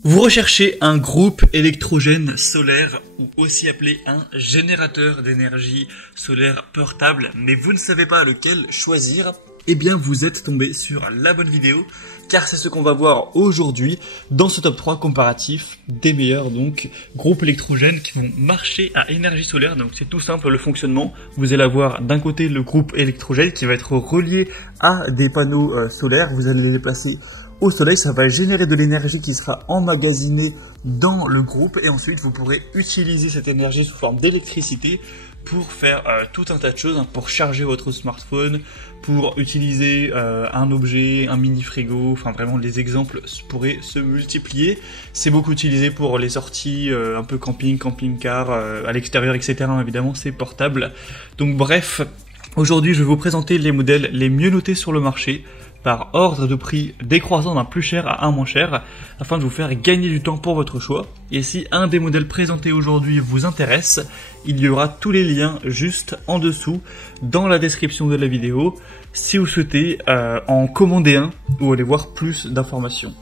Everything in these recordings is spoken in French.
Vous recherchez un groupe électrogène solaire ou aussi appelé un générateur d'énergie solaire portable, mais vous ne savez pas lequel choisir. Eh bien, vous êtes tombé sur la bonne vidéo, car c'est ce qu'on va voir aujourd'hui dans ce top 3 comparatif des meilleurs groupes électrogènes qui vont marcher à énergie solaire. Donc c'est tout simple le fonctionnement. Vous allez avoir d'un côté le groupe électrogène qui va être relié à des panneaux solaires. Vous allez les placer au soleil, ça va générer de l'énergie qui sera emmagasinée dans le groupe et ensuite vous pourrez utiliser cette énergie sous forme d'électricité pour faire tout un tas de choses, pour charger votre smartphone, pour utiliser un objet, un mini frigo, enfin vraiment les exemples pourraient se multiplier. C'est beaucoup utilisé pour les sorties un peu camping, camping-car, à l'extérieur, etc. Évidemment c'est portable. Donc bref, aujourd'hui je vais vous présenter les modèles les mieux notés sur le marché, par ordre de prix décroissant d'un plus cher à un moins cher, afin de vous faire gagner du temps pour votre choix. Et si un des modèles présentés aujourd'hui vous intéresse, il y aura tous les liens juste en dessous dans la description de la vidéo, si vous souhaitez en commander un ou aller voir plus d'informations.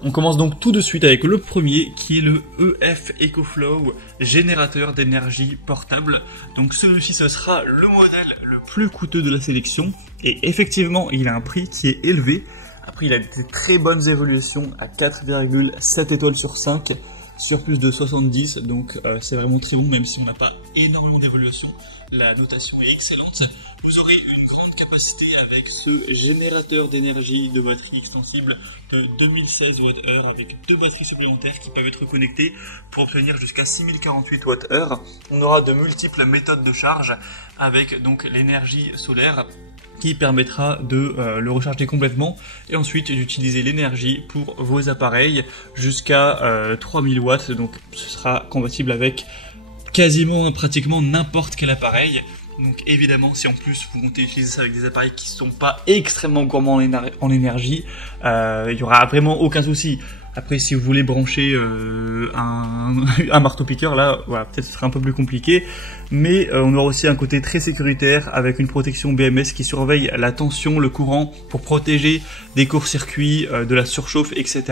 On commence donc tout de suite avec le premier qui est le EF EcoFlow générateur d'énergie portable. Donc celui-ci ce sera le modèle le plus coûteux de la sélection et effectivement il a un prix qui est élevé. Après il a des très bonnes évaluations à 4,7 étoiles sur 5 sur plus de 70, donc c'est vraiment très bon même si on n'a pas énormément d'évaluations. La notation est excellente. Vous aurez une grande capacité avec ce générateur d'énergie de batterie extensible de 2016 Wh avec deux batteries supplémentaires qui peuvent être connectées pour obtenir jusqu'à 6048 Wh. On aura de multiples méthodes de charge avec donc l'énergie solaire qui permettra de le recharger complètement et ensuite d'utiliser l'énergie pour vos appareils jusqu'à 3000 watts. Donc ce sera compatible avec quasiment pratiquement n'importe quel appareil. Donc évidemment si en plus vous comptez utiliser ça avec des appareils qui ne sont pas extrêmement gourmands en énergie, il n'y aura vraiment aucun souci. Après si vous voulez brancher un marteau-piqueur, là voilà, peut-être ce sera un peu plus compliqué. Mais on aura aussi un côté très sécuritaire avec une protection BMS qui surveille la tension, le courant pour protéger des courts-circuits, de la surchauffe, etc.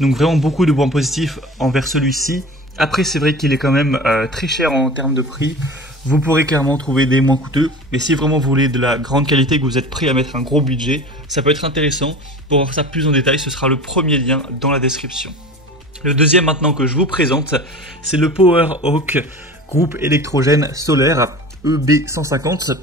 Donc vraiment beaucoup de points positifs envers celui-ci. Après c'est vrai qu'il est quand même très cher en termes de prix. Vous pourrez clairement trouver des moins coûteux, mais si vraiment vous voulez de la grande qualité, que vous êtes prêt à mettre un gros budget, ça peut être intéressant. Pour voir ça plus en détail, ce sera le premier lien dans la description. Le deuxième maintenant que je vous présente, c'est le PowerHawk groupe électrogène solaire EB150.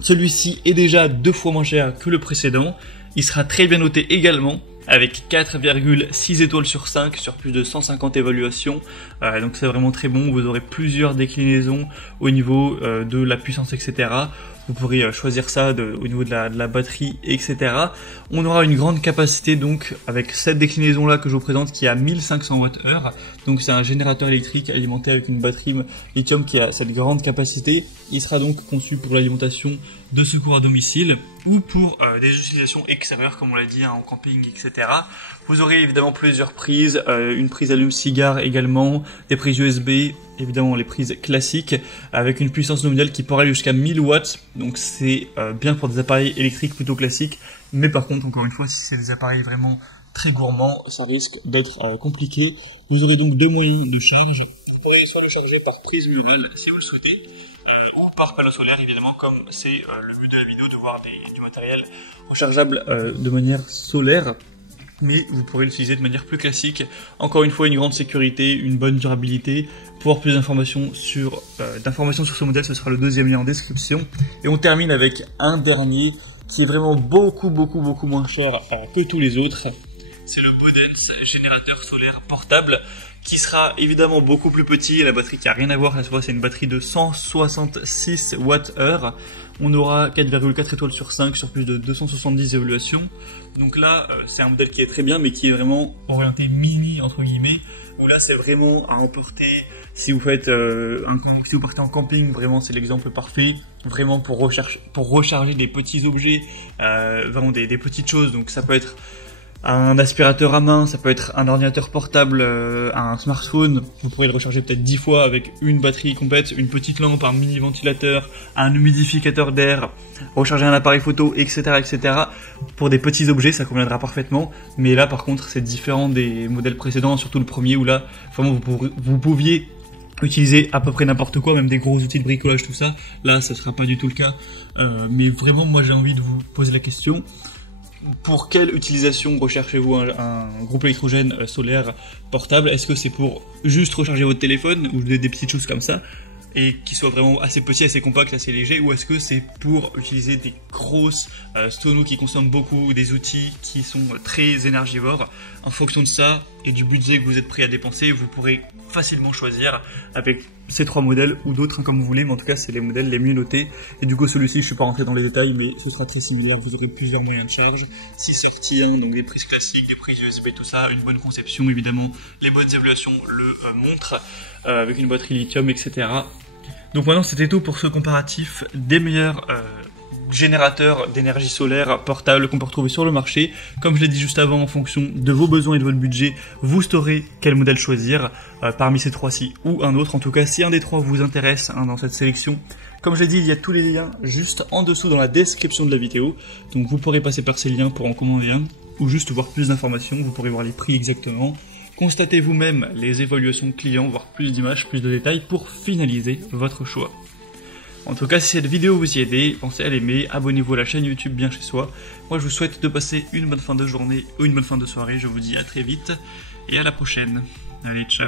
Celui-ci est déjà 2 fois moins cher que le précédent. Il sera très bien noté également, avec 4,6 étoiles sur 5 sur plus de 150 évaluations. Donc c'est vraiment très bon. Vous aurez plusieurs déclinaisons au niveau de la puissance, etc. Vous pourrez choisir ça au niveau de la batterie, etc. On aura une grande capacité donc avec cette déclinaison là que je vous présente qui a 1500 Wh. Donc c'est un générateur électrique alimenté avec une batterie lithium qui a cette grande capacité. Il sera donc conçu pour l'alimentation de secours à domicile ou pour des utilisations extérieures comme on l'a dit, en camping, etc. Vous aurez évidemment plusieurs prises, une prise allume-cigare également, des prises USB, évidemment les prises classiques, avec une puissance nominale qui pourra aller jusqu'à 1000 watts, donc c'est bien pour des appareils électriques plutôt classiques, mais par contre, encore une fois, si c'est des appareils vraiment très gourmands, ça risque d'être compliqué. Vous aurez donc deux moyens de charge. Vous pourrez soit le charger par prise murale si vous le souhaitez, ou par panneau solaire évidemment, comme c'est le but de la vidéo de voir du matériel rechargeable de manière solaire. Mais vous pourrez l'utiliser de manière plus classique. Encore une fois, une grande sécurité, une bonne durabilité. Pour avoir plus d'informations sur ce modèle, ce sera le deuxième lien en description. Et on termine avec un dernier qui est vraiment beaucoup moins cher que tous les autres. C'est le Bodens générateur solaire portable, qui sera évidemment beaucoup plus petit. La batterie qui a rien à voir, là, c'est une batterie de 166 Wh. On aura 4,4 étoiles sur 5 sur plus de 270 évaluations. Donc là, c'est un modèle qui est très bien, mais qui est vraiment orienté mini, entre guillemets. Donc là, c'est vraiment à emporter. Si vous faites, si vous partez en camping, vraiment, c'est l'exemple parfait. Vraiment pour recharger des petits objets, vraiment des petites choses. Donc ça peut être un aspirateur à main, ça peut être un ordinateur portable, un smartphone, vous pourrez le recharger peut-être 10 fois avec une batterie complète, une petite lampe, un mini ventilateur, un humidificateur d'air, recharger un appareil photo, etc., etc. Pour des petits objets, ça conviendra parfaitement, mais là par contre c'est différent des modèles précédents, surtout le premier où là, vraiment vous pouviez utiliser à peu près n'importe quoi, même des gros outils de bricolage, tout ça. Là, ça sera pas du tout le cas. Mais vraiment, moi j'ai envie de vous poser la question. Pour quelle utilisation recherchez-vous un groupe électrogène solaire portable? Est-ce que c'est pour juste recharger votre téléphone ou des petites choses comme ça et qui soit vraiment assez petit, assez compact, assez léger, ou est-ce que c'est pour utiliser des grosses stonos qui consomment beaucoup, des outils qui sont très énergivores? En fonction de ça et du budget que vous êtes prêt à dépenser, vous pourrez facilement choisir avec ces 3 modèles ou d'autres comme vous voulez, mais en tout cas c'est les modèles les mieux notés. Et du coup celui-ci, je ne suis pas rentré dans les détails, mais ce sera très similaire, vous aurez plusieurs moyens de charge, 6 sorties, donc des prises classiques, des prises USB, tout ça, une bonne conception évidemment, les bonnes évaluations le montrent, avec une batterie lithium, etc. Donc maintenant c'était tout pour ce comparatif des meilleurs générateurs d'énergie solaire portable qu'on peut retrouver sur le marché. Comme je l'ai dit juste avant, en fonction de vos besoins et de votre budget, vous saurez quel modèle choisir parmi ces 3-ci ou un autre. En tout cas, si un des 3 vous intéresse dans cette sélection, comme je l'ai dit, il y a tous les liens juste en dessous dans la description de la vidéo. Donc vous pourrez passer par ces liens pour en commander un ou juste voir plus d'informations. Vous pourrez voir les prix exactement. Constatez vous-même les évaluations clients, voir plus d'images, plus de détails pour finaliser votre choix. En tout cas, si cette vidéo vous y a aidé, pensez à l'aimer, abonnez-vous à la chaîne YouTube Bien Chez Soi. Moi, je vous souhaite de passer une bonne fin de journée ou une bonne fin de soirée. Je vous dis à très vite et à la prochaine. Allez, ciao.